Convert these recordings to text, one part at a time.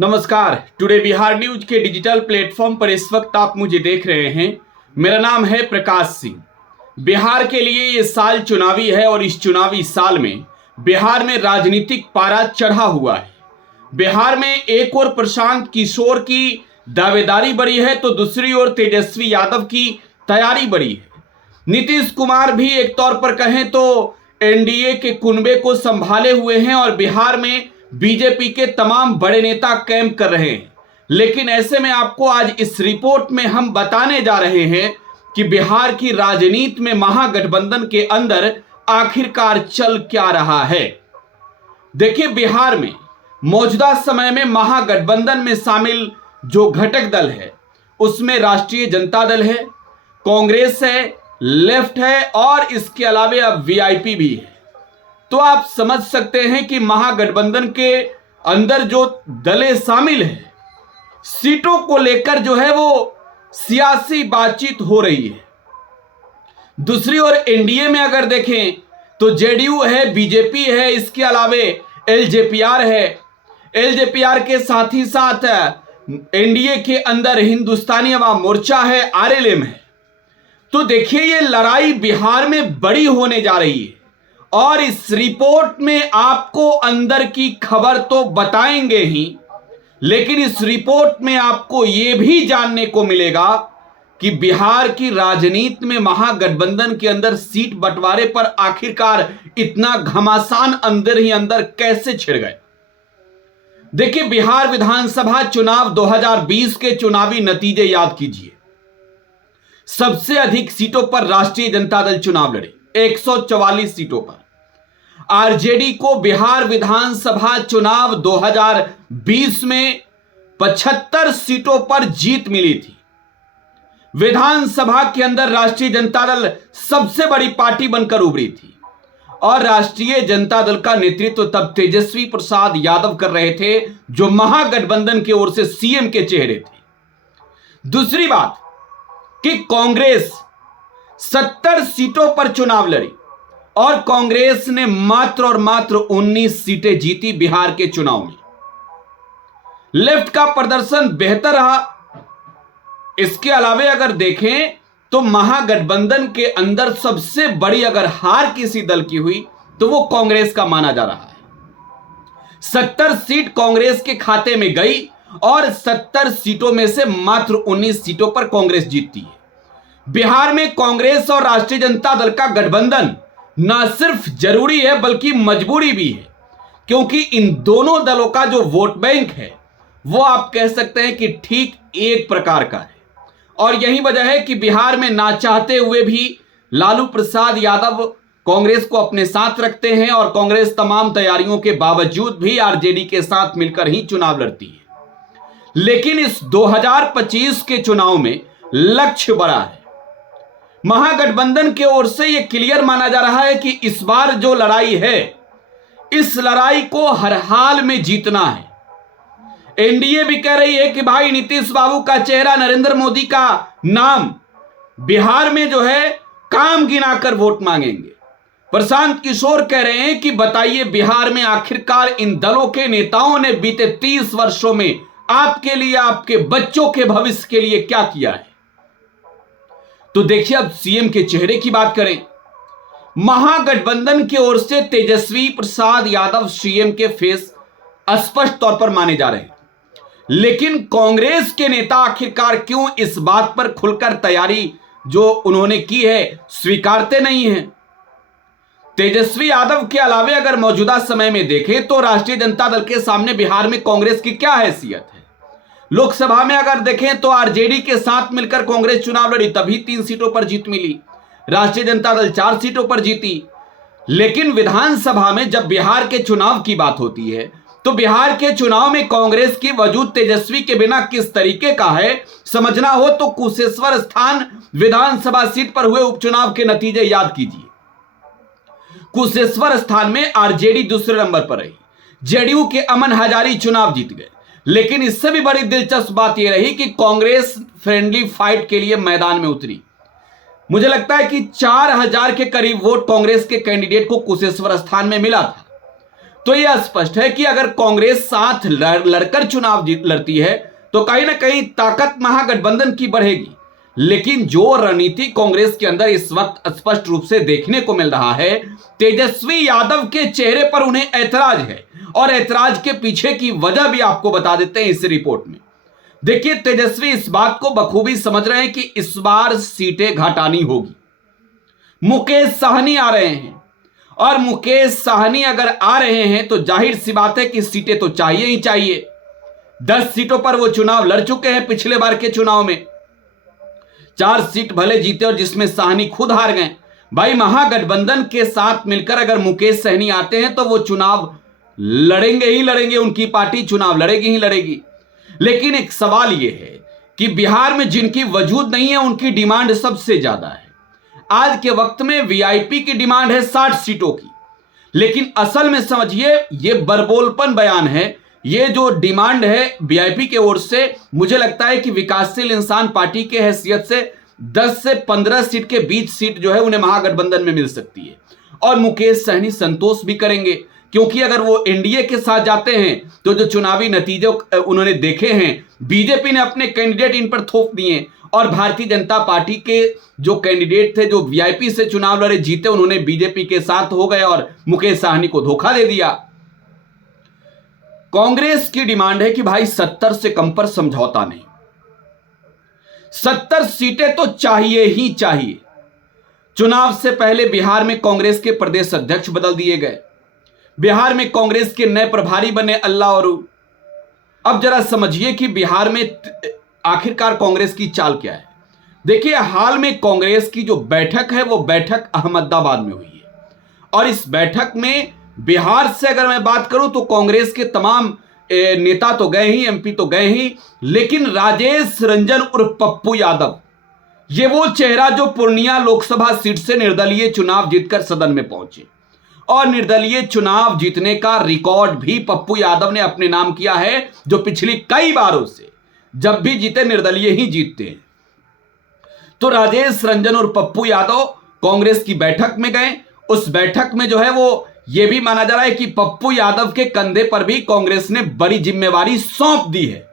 नमस्कार। Today Bihar news के digital platform पर इस वक्त आप मुझे देख रहे हैं। मेरा नाम है प्रकाश सिंह। बिहार के लिए ये साल चुनावी है और इस चुनावी साल में बिहार में राजनीतिक पारा चढ़ा हुआ है। बिहार में एक ओर प्रशांत किशोर की दावेदारी बड़ी है तो दूसरी ओर तेजस्वी यादव की तैयारी बड़ी है। नीतीश कुमार भी एक तौर पर कहें तो एनडीए के कुनबे को संभाले हुए हैं और बिहार में बीजेपी के तमाम बड़े नेता कैंप कर रहे हैं। लेकिन ऐसे में आपको आज इस रिपोर्ट में हम बताने जा रहे हैं कि बिहार की राजनीति में महागठबंधन के अंदर आखिरकार चल क्या रहा है। देखिए, बिहार में मौजूदा समय में महागठबंधन में शामिल जो घटक दल है उसमें राष्ट्रीय जनता दल है, कांग्रेस है, लेफ्ट है और इसके अलावे अब वीआईपी भी है। तो आप समझ सकते हैं कि महागठबंधन के अंदर जो दलें शामिल हैं, सीटों को लेकर जो है वो सियासी बातचीत हो रही है। दूसरी ओर एनडीए में अगर देखें तो जेडीयू है, बीजेपी है, इसके अलावे एलजेपीआर है। एलजेपीआर के साथ ही साथ एनडीए के अंदर हिंदुस्तानी अवाम मोर्चा है, आरएलएम है। तो देखिए, ये लड़ाई बिहार में बड़ी होने जा रही है और इस रिपोर्ट में आपको अंदर की खबर तो बताएंगे ही, लेकिन इस रिपोर्ट में आपको यह भी जानने को मिलेगा कि बिहार की राजनीति में महागठबंधन के अंदर सीट बंटवारे पर आखिरकार इतना घमासान अंदर ही अंदर कैसे छिड़ गए। देखिए, बिहार विधानसभा चुनाव 2020 के चुनावी नतीजे याद कीजिए। सबसे अधिक सीटों पर राष्ट्रीय जनता दल चुनाव लड़े, 144 सीटों पर। आरजेडी को बिहार विधानसभा चुनाव 2020 में 75 सीटों पर जीत मिली थी। विधानसभा के अंदर राष्ट्रीय जनता दल सबसे बड़ी पार्टी बनकर उभरी थी और राष्ट्रीय जनता दल का नेतृत्व तब तेजस्वी प्रसाद यादव कर रहे थे, जो महागठबंधन की ओर से सीएम के चेहरे थे। दूसरी बात कि कांग्रेस 70 सीटों पर चुनाव लड़ी और कांग्रेस ने मात्र और मात्र 19 सीटें जीती बिहार के चुनाव में। लेफ्ट का प्रदर्शन बेहतर रहा। इसके अलावे अगर देखें तो महागठबंधन के अंदर सबसे बड़ी अगर हार किसी दल की हुई तो वो कांग्रेस का माना जा रहा है। 70 सीट कांग्रेस के खाते में गई और 70 सीटों में से मात्र 19 सीटों पर कांग्रेस जीतती है। बिहार में कांग्रेस और राष्ट्रीय जनता दल का गठबंधन ना सिर्फ जरूरी है बल्कि मजबूरी भी है, क्योंकि इन दोनों दलों का जो वोट बैंक है वो आप कह सकते हैं कि ठीक एक प्रकार का है। और यही वजह है कि बिहार में ना चाहते हुए भी लालू प्रसाद यादव कांग्रेस को अपने साथ रखते हैं और कांग्रेस तमाम तैयारियों के बावजूद भी आरजेडी के साथ मिलकर ही चुनाव लड़ती है। लेकिन इस 2025 के चुनाव में लक्ष्य बड़ा है। महागठबंधन की ओर से यह क्लियर माना जा रहा है कि इस बार जो लड़ाई है, इस लड़ाई को हर हाल में जीतना है। एनडीए भी कह रही है कि भाई नीतीश बाबू का चेहरा, नरेंद्र मोदी का नाम बिहार में जो है काम गिनाकर वोट मांगेंगे। प्रशांत किशोर कह रहे हैं कि बताइए बिहार में आखिरकार इन दलों के नेताओं ने बीते 30 वर्षों में आपके लिए, आपके बच्चों के भविष्य के लिए क्या किया है। तो देखिए, अब सीएम के चेहरे की बात करें। महागठबंधन की ओर से तेजस्वी प्रसाद यादव सीएम के फेस स्पष्ट तौर पर माने जा रहे हैं, लेकिन कांग्रेस के नेता आखिरकार क्यों इस बात पर खुलकर तैयारी जो उन्होंने की है स्वीकारते नहीं हैं। तेजस्वी यादव के अलावे अगर मौजूदा समय में देखें तो राष्ट्रीय जनता दल के सामने बिहार में कांग्रेस की क्या हैसियत है। लोकसभा में अगर देखें तो आरजेडी के साथ मिलकर कांग्रेस चुनाव लड़ी, तभी 3 सीटों पर जीत मिली। राष्ट्रीय जनता दल 4 सीटों पर जीती। लेकिन विधानसभा में जब बिहार के चुनाव की बात होती है तो बिहार के चुनाव में कांग्रेस की वजूद तेजस्वी के बिना किस तरीके का है समझना हो तो कुशेश्वर स्थान विधानसभा सीट पर हुए उपचुनाव के नतीजे याद कीजिए। कुशेश्वर स्थान में आरजेडी दूसरे नंबर पर रही, जेडीयू के अमन हजारी चुनाव जीत गए। लेकिन इससे भी बड़ी दिलचस्प बात यह रही कि कांग्रेस फ्रेंडली फाइट के लिए मैदान में उतरी। मुझे लगता है कि 4000 के करीब वोट कांग्रेस के कैंडिडेट को कुशेश्वर स्थान में मिला था। तो यह स्पष्ट है कि अगर कांग्रेस साथ लड़कर चुनाव लड़ती है तो कहीं ना कहीं ताकत महागठबंधन की बढ़ेगी। लेकिन जो रणनीति कांग्रेस के अंदर इस वक्त स्पष्ट रूप से देखने को मिल रहा है, तेजस्वी यादव के चेहरे पर उन्हें ऐतराज है, और ऐतराज के पीछे की वजह भी आपको बता देते हैं इस रिपोर्ट में। देखिए, तेजस्वी इस बात को बखूबी समझ रहे हैं कि इस बार सीटें घटानी होगी। मुकेश साहनी आ रहे हैं, और मुकेश साहनी अगर आ रहे हैं तो जाहिर सी बात है कि सीटें तो चाहिए ही चाहिए। 10 सीटों पर वो चुनाव लड़ चुके हैं पिछले बार के चुनाव में। 4 सीट भले जीते और जिसमें साहनी खुद हार गए। भाई, महागठबंधन के साथ मिलकर अगर मुकेश साहनी आते हैं तो वो चुनाव लड़ेंगे ही लड़ेंगे, उनकी पार्टी चुनाव लड़ेगी ही लड़ेगी। लेकिन एक सवाल यह है कि बिहार में जिनकी वजूद नहीं है उनकी डिमांड सबसे ज्यादा है। आज के वक्त में वीआईपी की डिमांड है 60 सीटों की, लेकिन असल में समझिए यह बरबोलपन बयान है। ये जो डिमांड है वीआईपी के ओर से, मुझे लगता है कि विकासशील इंसान पार्टी के हैसियत से 10 से 15 सीट के बीच सीट जो है उन्हें महागठबंधन में मिल सकती है। और मुकेश साहनी संतोष भी करेंगे, क्योंकि अगर वो एनडीए के साथ जाते हैं तो जो चुनावी नतीजे उन्होंने देखे हैं, बीजेपी ने अपने कैंडिडेट इन पर थोप दिए, और भारतीय जनता पार्टी के जो कैंडिडेट थे जो वीआईपी से चुनाव लड़े जीते, उन्होंने बीजेपी के साथ हो गए और मुकेश साहनी को धोखा दे दिया। कांग्रेस की डिमांड है कि भाई 70 से कम पर समझौता नहीं, 70 सीटें तो चाहिए ही चाहिए। चुनाव से पहले बिहार में कांग्रेस के प्रदेश अध्यक्ष बदल दिए गए, बिहार में कांग्रेस के नए प्रभारी बने अल्लाह और अब जरा समझिए कि बिहार में आखिरकार कांग्रेस की चाल क्या है। देखिए, हाल में कांग्रेस की जो बैठक है वो बैठक अहमदाबाद में हुई है, और इस बैठक में बिहार से अगर मैं बात करूं तो कांग्रेस के तमाम नेता तो गए ही, एमपी तो गए ही, लेकिन राजेश रंजन उर्फ पप्पू यादव, ये वो चेहरा जो पूर्णिया लोकसभा सीट से निर्दलीय चुनाव जीतकर सदन में पहुंचे, और निर्दलीय चुनाव जीतने का रिकॉर्ड भी पप्पू यादव ने अपने नाम किया है, जो पिछली कई बारों से जब भी जीते निर्दलीय ही जीतते हैं। तो राजेश रंजन और पप्पू यादव कांग्रेस की बैठक में गए। उस बैठक में जो है वो ये भी माना जा रहा है कि पप्पू यादव के कंधे पर भी कांग्रेस ने बड़ी जिम्मेवारी सौंप दी है।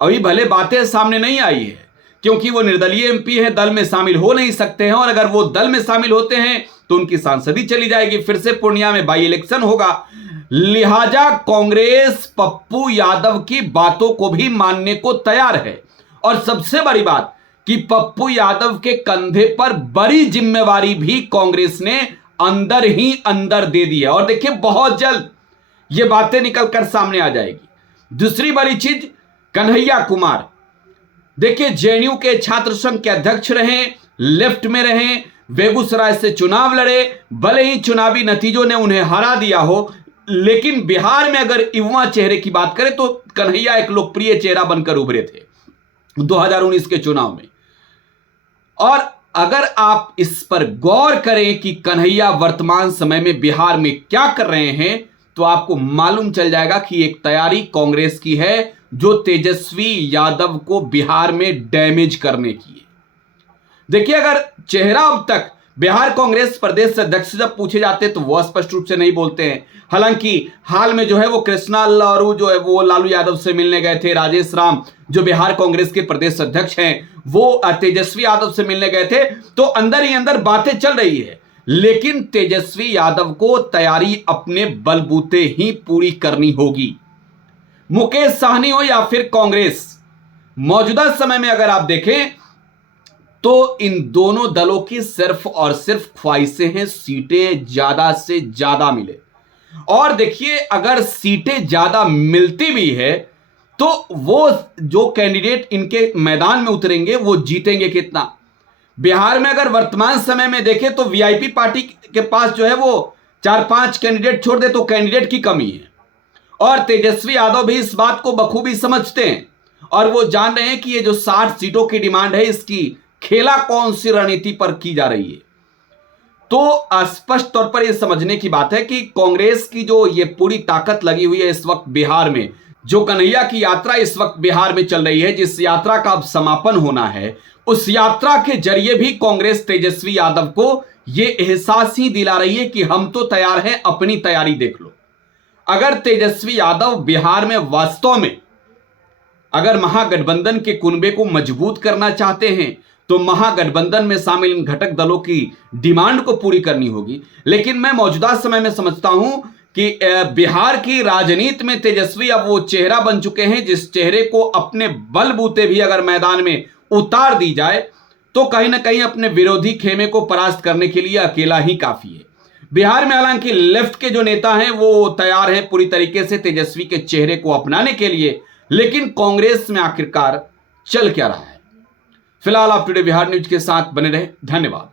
अभी भले बातें सामने नहीं आई है, क्योंकि वो निर्दलीय एमपी है, दल में शामिल हो नहीं सकते हैं, और अगर वो दल में शामिल होते हैं तो उनकी सांसदी चली जाएगी, फिर से पूर्णिया में बाई इलेक्शन होगा। लिहाजा कांग्रेस पप्पू यादव की बातों को भी मानने को तैयार है, और सबसे बड़ी बात कि पप्पू यादव के कंधे पर बड़ी जिम्मेवारी भी कांग्रेस ने अंदर ही अंदर दे दी है, और देखिए बहुत जल्द ये बातें निकलकर सामने आ जाएगी। दूसरी बड़ी चीज, कन्हैया कुमार, देखिए जेएनयू के छात्र संघ के अध्यक्ष रहे, लेफ्ट में रहे, बेगूसराय से चुनाव लड़े, भले ही चुनावी नतीजों ने उन्हें हरा दिया हो, लेकिन बिहार में अगर युवा चेहरे की बात करें तो कन्हैया एक लोकप्रिय चेहरा बनकर उभरे थे 2019 के चुनाव में। और अगर आप इस पर गौर करें कि कन्हैया वर्तमान समय में बिहार में क्या कर रहे हैं, तो आपको मालूम चल जाएगा कि एक तैयारी कांग्रेस की है जो तेजस्वी यादव को बिहार में डैमेज करने की है। देखिए, अगर चेहरा अब तक बिहार कांग्रेस प्रदेश अध्यक्ष जब पूछे जाते तो वो स्पष्ट रूप से नहीं बोलते हैं। हालांकि हाल में जो है वो कृष्णा लारू जो है वो लालू यादव से मिलने गए थे, राजेश राम जो बिहार कांग्रेस के प्रदेश अध्यक्ष हैं वो तेजस्वी यादव से मिलने गए थे, तो अंदर ही अंदर बातें चल रही है। लेकिन तेजस्वी यादव को तैयारी अपने बलबूते ही पूरी करनी होगी। मुकेश साहनी हो या फिर कांग्रेस, मौजूदा समय में अगर आप देखें तो इन दोनों दलों की सिर्फ और सिर्फ ख्वाहिशें हैं सीटें ज्यादा से ज्यादा मिले। और देखिए, अगर सीटें ज्यादा मिलती भी है तो वो जो कैंडिडेट इनके मैदान में उतरेंगे वो जीतेंगे कितना। बिहार में अगर वर्तमान समय में देखें तो वीआईपी पार्टी के पास जो है वो 4-5 कैंडिडेट छोड़ दे तो कैंडिडेट की कमी है, और तेजस्वी यादव भी इस बात को बखूबी समझते हैं, और वो जान रहे हैं कि ये जो 60 सीटों की डिमांड है इसकी खेला कौन सी रणनीति पर की जा रही है। तो स्पष्ट तौर पर यह समझने की बात है कि कांग्रेस की जो ये पूरी ताकत लगी हुई है इस वक्त बिहार में, जो कन्हैया की यात्रा इस वक्त बिहार में चल रही है, जिस यात्रा का अब समापन होना है, उस यात्रा के जरिए भी कांग्रेस तेजस्वी यादव को यह एहसास ही दिला रही है कि हम तो तैयार हैं, अपनी तैयारी देख लो। अगर तेजस्वी यादव बिहार में वास्तव में अगर महागठबंधन के कुनबे को मजबूत करना चाहते हैं तो महागठबंधन में शामिल इन घटक दलों की डिमांड को पूरी करनी होगी। लेकिन मैं मौजूदा समय में समझता हूं कि बिहार की राजनीति में तेजस्वी अब वो चेहरा बन चुके हैं जिस चेहरे को अपने बलबूते भी अगर मैदान में उतार दी जाए तो कहीं ना कहीं अपने विरोधी खेमे को परास्त करने के लिए अकेला ही काफी है। बिहार में हालांकि लेफ्ट के जो नेता हैं वो तैयार हैं पूरी तरीके से तेजस्वी के चेहरे को अपनाने के लिए, लेकिन कांग्रेस में आखिरकार चल क्या रहा है? फिलहाल आप टुडे बिहार न्यूज के साथ बने रहे। धन्यवाद।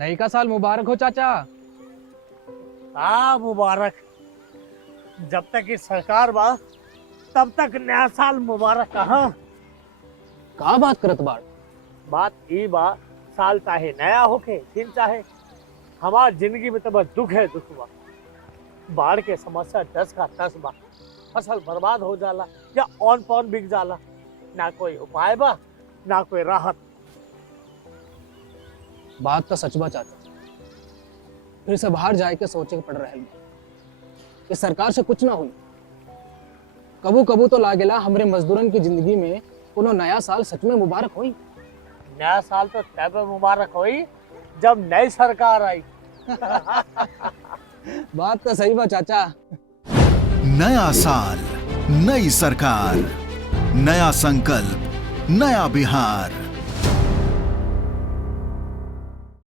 नई का साल मुबारक हो चाचा। हाँ मुबारक। जब तक इस सरकार बा तब तक नया साल मुबारक। कहाँ का बात करत बाड़? बात ई बा, साल चाहे नया होके दिन चाहे, हमार जिंदगी में तो बस दुख है, दुख बा। बाढ़ के समस्या 10 का 10 बा। फसल बर्बाद हो जाला या ऑन पॉन बिक जाला, ना कोई उपाय बा ना कोई राहत। बात तो सच बा चाचा। फिर से बाहर जाए के सोचे के पड़ रहा है कि सरकार से कुछ ना हुई। कबू कबू तो लागेला हमरे मजदूरन की जिंदगी में कोनो नया साल सच में मुबारक होई। नया साल तो तब मुबारक होई जब नई सरकार आई। बात तो सही बा चाचा। नया साल, नई सरकार, नया संकल्प, नया बिहार।